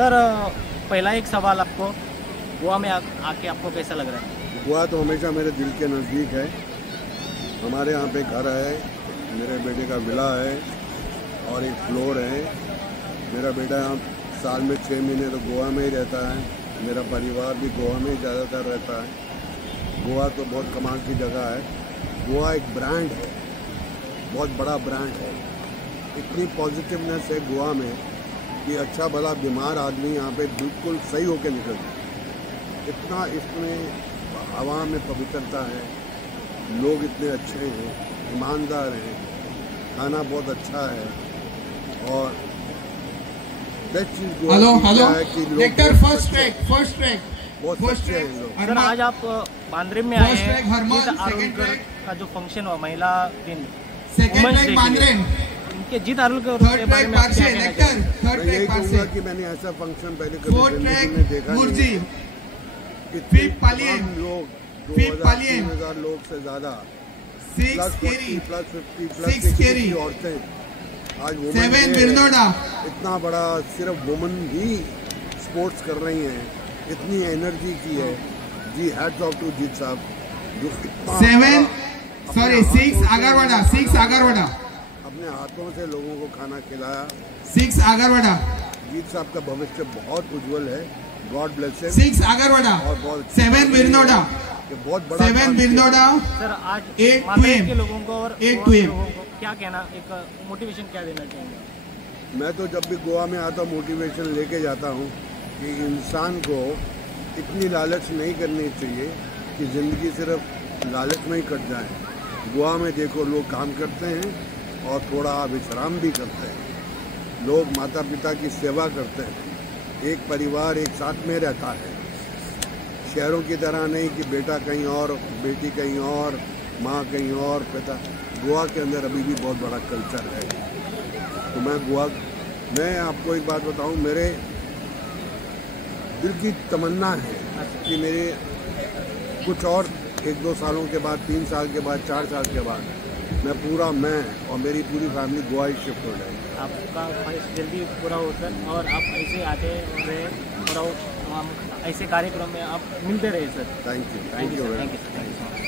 Sir पहला एक सवाल आपको, गोवा में आके आपको कैसा लग रहा है? गोवा तो हमेशा मेरे दिल के नज़दीक है। हमारे यहाँ पे घर है, मेरे बेटे का विला है और एक फ्लोर है। मेरा बेटा यहाँ साल में 6 महीने तो गोवा में ही रहता है। मेरा परिवार भी गोवा में ही ज़्यादातर रहता है। गोवा तो बहुत कमाल की जगह है। गोवा एक ब्रांड है, बहुत बड़ा ब्रांड है। इतनी पॉजिटिवनेस है गोवा में कि अच्छा भला बीमार आदमी यहाँ पे बिल्कुल सही होकर निकल जाए। इतना इसमें हवा में पवित्रता है, लोग इतने अच्छे हैं, ईमानदार हैं, खाना बहुत अच्छा है और बेस्ट चीज़ गोवा है कि लोग फर्स्ट ट्रैक बहुत अच्छे हैं लोग। सर आज आप बांद्रे में आए हैं, जीत आरुलकर का जो फंक्शन हुआ महिला दिन, वुमेन्स डे के लिए, इनके जीत आरुलकर के बारे में आप क्या कहना चाहेंगे? मैं यही कहूँगा कि मैंने ऐसा फंक्शन पहले कभी जिंदगी में देखा नहीं। इतने तमाम लोग 2000-3000 लोग से ज़्यादा, प्लस 40, प्लस 50, प्लस 60 औरतें आज वुमेन इतना बड़ा सिर्फ वुमेन ही स्पोर्ट्स कर रही हैं। इतनी एनर्जी की है जी। हैट्स ऑफ टू जीत साहब जो 6 आगरवाड़ा अपने हाथों से लोगों को खाना खिलाया। 6 आगरवाड़ा जीत साहब का भविष्य बहुत उज्जवल है। God bless him. 6 आगरवाड़ा और बहुत 7 बिरनोड़ा, ये बहुत बड़ा 7 बिरनोड़ा। सर आज 8 मालदीव PM के लोगों को और 8 गोवा के PM लोगों को क्या कहना, एक मोटिवेशन क्या देना चाहेंगे? मैं तो जब भी गोवा में आता हूँ मोटिवेशन लेके जाता हूँ कि इंसान को इतनी लालच नहीं करनी चाहिए कि ज़िंदगी सिर्फ लालच में ही कट जाए। गोवा में देखो लोग काम करते हैं और थोड़ा विश्राम भी करते हैं। लोग माता पिता की सेवा करते हैं। एक परिवार एक साथ में रहता है। शहरों की तरह नहीं कि बेटा कहीं और, बेटी कहीं और, माँ कहीं और, पिता। गोवा के अंदर अभी भी बहुत बड़ा कल्चर है। तो मैं आपको एक बात बताऊं, मेरे दिल की तमन्ना है कि मेरे कुछ और 1-2 सालों के बाद, 3 साल के बाद, 4 साल के बाद मैं और मेरी पूरी फैमिली गोवा ही शिफ्ट हो जाए। आपका ख्वाहिश जल्दी पूरा होता है और आप ऐसे आते रहे और हम ऐसे कार्यक्रम में आप मिलते रहे sir. Thank you. Thank you sir.